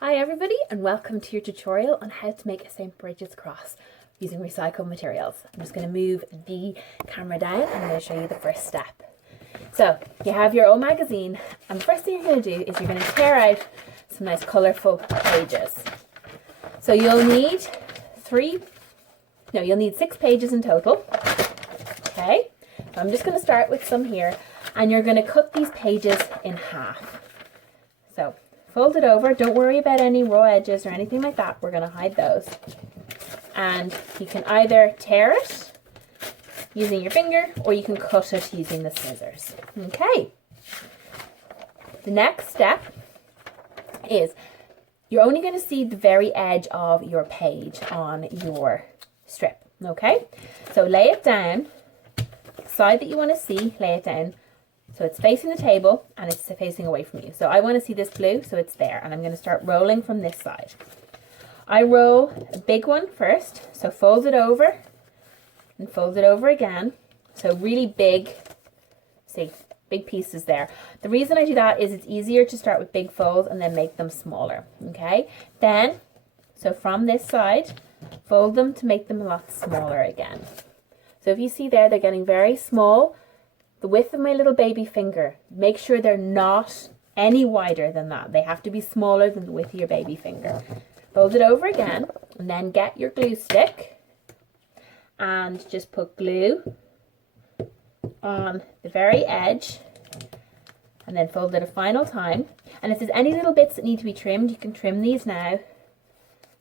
Hi everybody and welcome to your tutorial on how to make a St Brigid's cross using recycled materials. I'm just going to move the camera down and I'm going to show you the first step. So you have your old magazine and the first thing you're going to do is you're going to tear out some nice colourful pages. So you'll need 6 pages in total. Okay, so I'm just going to start with some here and you're going to cut these pages in half. So fold it over. Don't worry about any raw edges or anything like that. We're going to hide those. And you can either tear it using your finger or you can cut it using the scissors. Okay. The next step is you're only going to see the very edge of your page on your strip. Okay. So lay it down. The side that you want to see, lay it down. So it's facing the table and it's facing away from you. So I want to see this blue, so it's there. And I'm going to start rolling from this side. I roll a big one first. So fold it over and fold it over again. So really big, see, big pieces there. The reason I do that is it's easier to start with big folds and then make them smaller. Okay. Then, so from this side, fold them to make them a lot smaller again. So if you see there, they're getting very small. The width of my little baby finger, make sure they're not any wider than that. They have to be smaller than the width of your baby finger. Fold it over again and then get your glue stick and just put glue on the very edge and then fold it a final time. And if there's any little bits that need to be trimmed, you can trim these now.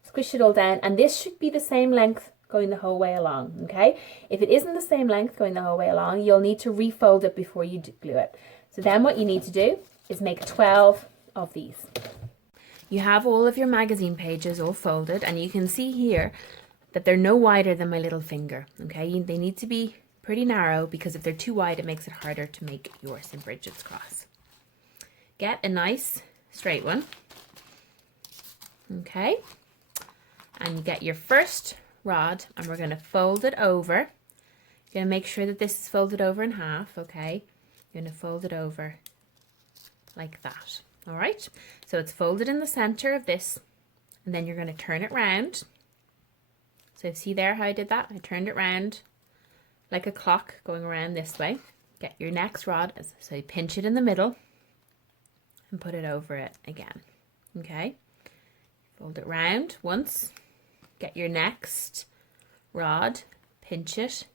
Squish it all down and this should be the same length going the whole way along. Okay, if it isn't the same length going the whole way along, you'll need to refold it before you glue it. So then what you need to do is make 12 of these. You have all of your magazine pages all folded and you can see here that they're no wider than my little finger. Okay, they need to be pretty narrow because if they're too wide it makes it harder to make your St Brigid's cross. Get a nice straight one. Okay, and you get your first rod and we're going to fold it over. You're going to make sure that this is folded over in half. Okay, you're going to fold it over like that. All right, so it's folded in the center of this and then you're going to turn it round. So see there how I did that? I turned it round like a clock going around this way. Get your next rod, so you pinch it in the middle and put it over it again. Okay, fold it round once. Get your next rod, pinch it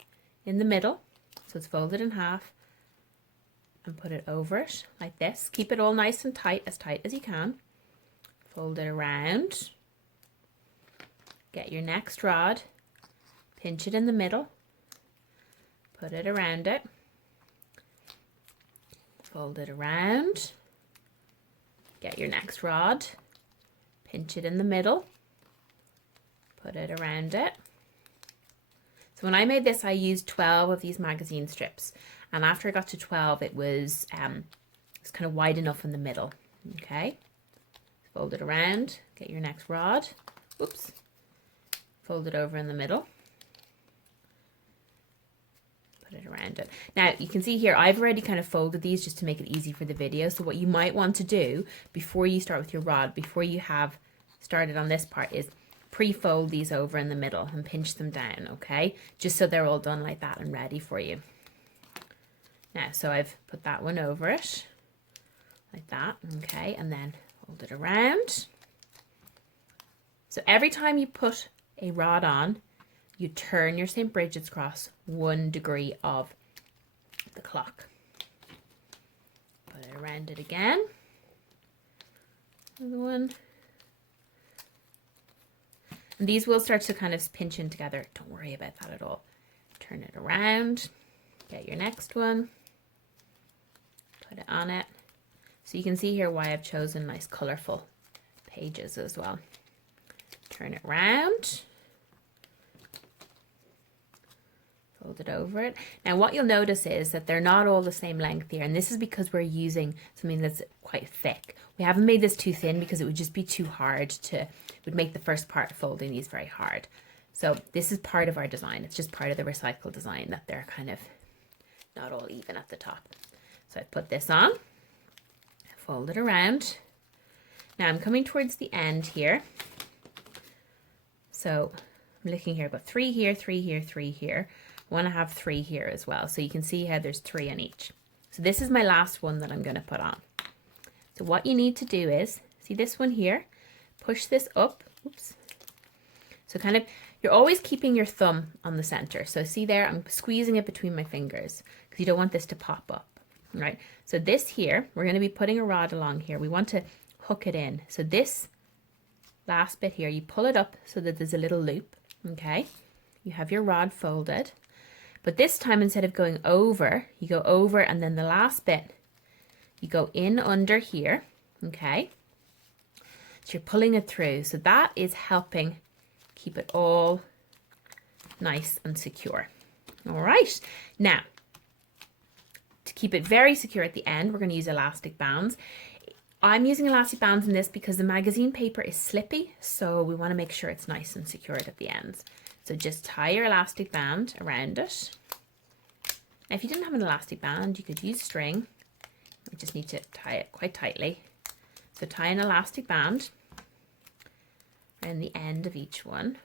in the middle, so it's folded in half, and put it over it like this. Keep it all nice and tight as you can. Fold it around. Get your next rod, pinch it in the middle, put it around it, fold it around. Get your next rod, pinch it in the middle, put it around it. So when I made this, I used 12 of these magazine strips. And after I got to 12, it was kind of wide enough in the middle. Okay. Fold it around, get your next rod. Oops. Fold it over in the middle. Put it around it. Now you can see here, I've already kind of folded these just to make it easy for the video. So what you might want to do before you start with your rod, before you have started on this part, is pre-fold these over in the middle and pinch them down, okay? Just so they're all done like that and ready for you. Now, so I've put that one over it, like that, okay? And then fold it around. So every time you put a rod on, you turn your St. Brigid's cross 1 degree of the clock. Put it around it again. Another one. And these will start to kind of pinch in together. Don't worry about that at all. Turn it around. Get your next one. Put it on it. So you can see here why I've chosen nice colourful pages as well. Turn it around. Fold it over it. Now what you'll notice is that they're not all the same length here, and this is because we're using something that's quite thick. We haven't made this too thin because it would just be too hard to, it would make the first part of folding these very hard. So this is part of our design. It's just part of the recycled design that they're kind of not all even at the top. So I put this on, fold it around. Now I'm coming towards the end here. So I'm looking here, I've got 3 here, 3 here, 3 here. I want to have 3 here as well. So you can see how there's 3 on each. So this is my last one that I'm going to put on. So what you need to do is, see this one here, push this up. Oops. So kind of, you're always keeping your thumb on the center. So see there, I'm squeezing it between my fingers because you don't want this to pop up, right? So this here, we're going to be putting a rod along here. We want to hook it in. So this last bit here, you pull it up so that there's a little loop, okay? You have your rod folded, but this time instead of going over, you go over, and then the last bit, you go in under here, okay? So you're pulling it through. So that is helping keep it all nice and secure. All right, now, to keep it very secure at the end, we're going to use elastic bands. I'm using elastic bands in this because the magazine paper is slippy, so we want to make sure it's nice and secured at the ends. So just tie your elastic band around it. Now, if you didn't have an elastic band, you could use string. You just need to tie it quite tightly. So tie an elastic band around the end of each one.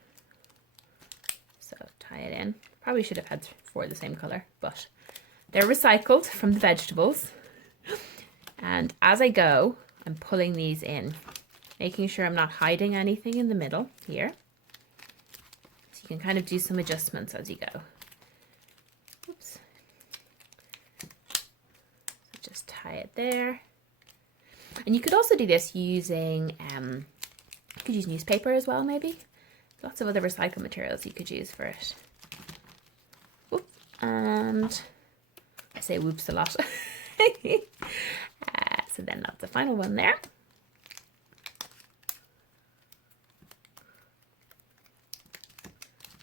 So tie it in. Probably should have had 4 the same color, but they're recycled from the vegetables. And as I go, I'm pulling these in, making sure I'm not hiding anything in the middle here. So you can kind of do some adjustments as you go. Oops. So just tie it there. And you could also do this using, you could use newspaper as well, maybe. Lots of other recycled materials you could use for it. Whoop. And I say whoops a lot. So then that's the final one there.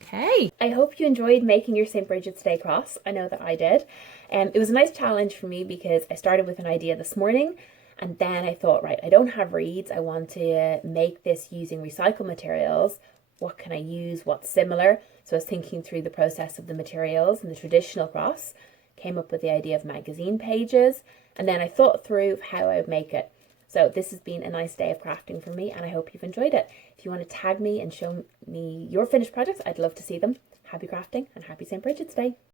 Okay, I hope you enjoyed making your St. Brigid's Day cross. I know that I did. It was a nice challenge for me because I started with an idea this morning, and then I thought, right, I don't have reeds. I want to make this using recycled materials. What can I use? What's similar? So I was thinking through the process of the materials and the traditional cross, came up with the idea of magazine pages, and then I thought through how I would make it. So this has been a nice day of crafting for me, and I hope you've enjoyed it. If you want to tag me and show me your finished projects, I'd love to see them. Happy crafting and happy St. Brigid's Day.